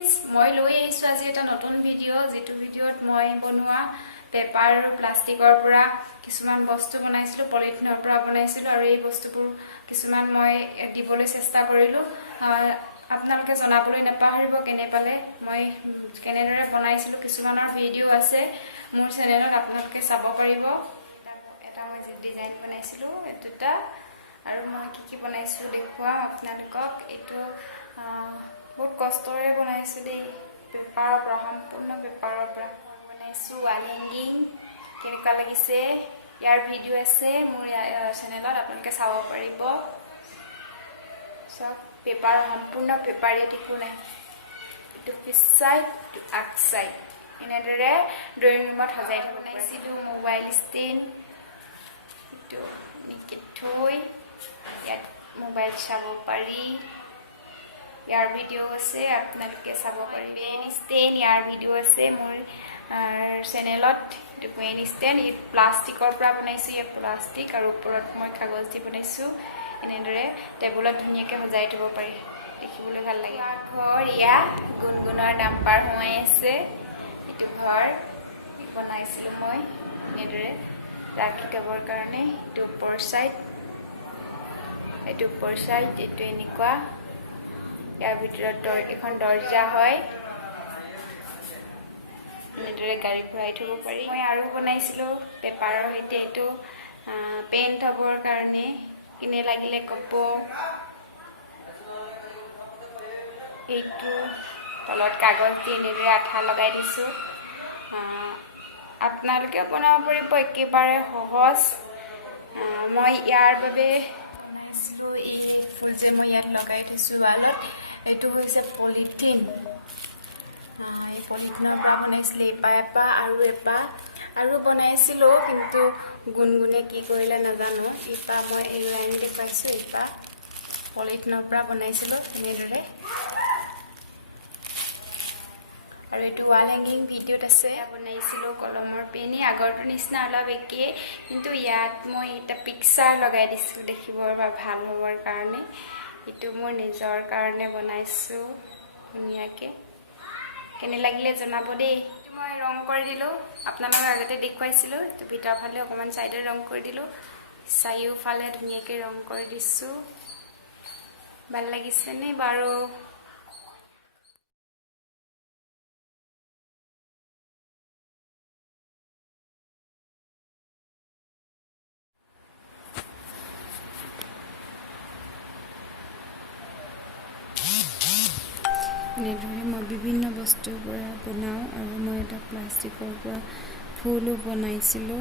মই লৈ আহিছোঁ আজি এটা নতুন ভিডিঅ' যেটো ভিডিঅ'ত মই বনোৱা পেপাৰ আৰু প্লাষ্টিকৰ পৰা কিছুমান বস্তু বনাইছিলোঁ পলিথিনৰ পৰা বনাইছিলোঁ আৰু এই বস্তুবোৰ কিছুমান মই দিবলৈ চেষ্টা কৰিলোঁ আপোনালোকে জনাবলৈ নাপাহৰিব কেনে পালে মই কেনেদৰে বনাইছিলোঁ কিছুমানৰ ভিডিঅ' আছে মোৰ চেনেলত আপোনালোকে চাব পাৰিব এটা মই যে ডিজাইন বনাইছিলোঁ এটা আৰু মই কি বনাইছিলোঁ দেখুৱাম আপোনালোকক এইটো বহুত কষ্টৰে বনাইছোঁ দেই পেপাৰৰ পৰা সম্পূৰ্ণ পেপাৰৰ পৰা বনাইছোঁ ৱাল হেংগিং কেনেকুৱা লাগিছে ইয়াৰ ভিডিঅ' আছে মোৰ চেনেলত আপোনালোকে চাব পাৰিব সব পেপাৰ সম্পূৰ্ণ পেপাৰে একো নাই এইটো পিছ চাইড আগ চাইড এনেদৰে ড্ৰয়িং ৰুমত সজাই থ'ব বনাইছিলোঁ মোবাইল ষ্টেণ্ড এইটো এনেকৈ থৈ ইয়াত মোবাইল চাব পাৰি यार वीडियो আছে আপোনালোকে চাব পাৰিবে পেন ইয়াৰ ভিডিও আছে মোৰ চেনেলত এইটো পেন ষ্টেণ্ড ই প্লাষ্টিকৰ পৰা বনাইছোঁ এই প্লাষ্টিক আৰু ওপৰত মই কাগজ দি বনাইছোঁ এনেদৰে টেবুলত ধুনীয়াকৈ সজাই থ'ব পাৰি দেখিবলৈ ভাল লাগে ঘৰ ইয়া গুণগুণৰ ডাম্পাৰ হৈ আছে এইটো ঘৰ বনাইছিলোঁ মই এনেদৰে ৰাখি থ'বৰ কাৰণে এইটো ওপৰ চাইড এইটো এনেকুৱা ইয়াৰ ভিতৰত এখন দৰ্জা হয় এনেদৰে গাড়ী ভৰাই থ'ব পাৰি মই আৰু বনাইছিলোঁ পেপাৰৰ সৈতে এইটো পেন থ'বৰ কাৰণে কিনে লাগিলে ক'ব এইটো তলত কাগজ দি এনেদৰে আঠা লগাই দিছোঁ আপোনালোকে বনাব পাৰিব একেবাৰে সহজ মই ইয়াৰ বাবে বনাইছিলোঁ এই ফুল যে মই ইয়াত লগাই থৈছোঁ ৱালত এইটো হৈছে পলিথিন এই পলিথিনৰ পৰা বনাইছিলোঁ এপা আৰু বনাইছিলোঁ কিন্তু গুণগুণে কি কৰিলে নাজানো এপা মই এই লাইন দেখুৱাইছোঁ এপা পলিথিনৰ পৰা বনাইছিলোঁ এনেদৰে আৰু এইটো ৱাল হেংগিং ভিডিঅ'ত আছে বনাইছিলোঁ কলমৰ পেনে আগৰটো নিচিনা অলপ একেই কিন্তু ইয়াত মই এটা পিকচাৰ লগাই দিছোঁ দেখিবৰ বা ভাল হ'বৰ কাৰণে এইটো মোৰ নিজৰ কাৰণে বনাইছোঁ ধুনীয়াকৈ কেনে লাগিলে জনাব দেই মই ৰং কৰি দিলোঁ আপোনালোকক আগতে দেখুৱাইছিলোঁ এইটো ভিতৰৰ ফালে অকণমান চাইডে ৰং কৰি দিলোঁ চাৰিওফালে ধুনীয়াকৈ ৰং কৰি দিছোঁ ভাল লাগিছেনে বাৰু এনেদৰে মই বিভিন্ন বস্তুৰ পৰা বনাওঁ আৰু মই এটা প্লাষ্টিকৰ পৰা ফুলো বনাইছিলোঁ